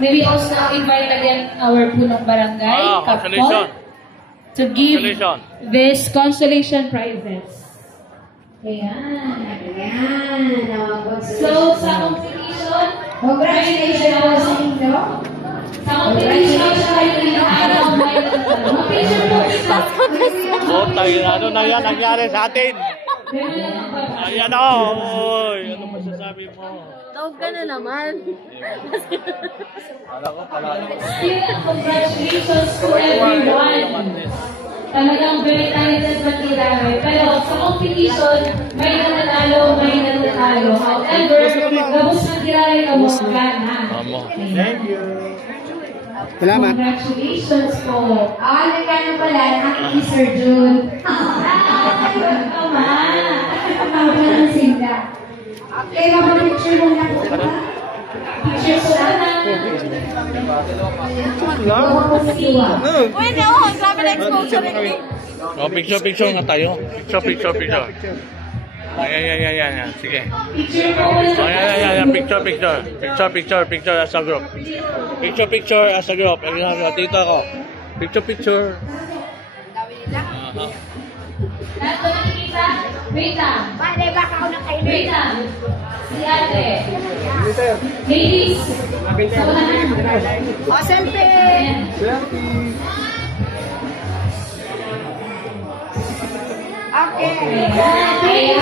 May we also invite again our punong barangay, Kapol, to give this consolation prizes. Ayan. So, sa competition, congratulations po sa inyo. Sa competition, may nanalo, may nanalo. Picture po isa. Oh, tayo, ano na yan nangyari sa atin? Ayan o. Ano masasabi mo? Tawag ka na naman. Still, congratulations to everyone. Talagang very talented matirahe. Pero sa competition, may nanalo, may nanalo. However, gabos ng tirahe, gabos ka na. Thank you. Salamat. Congratulations po. Nagkano pala, aking Sir June. Tama. Ang sinda. Okay, mapapicture mo na po. Picture po na. Uy, no! Grabe na exposure rin. Oh, picture nga tayo. Picture. Ayan. Sige. Picture po na. Ayan. Picture as a group. Picture as a group. Dito ako. Picture. Lahat ba nakikita? Wait lang. Baka ako na kayo. Wait lang. Si ate. Ladies. Sa unahan. Selfie! Okay. Okay.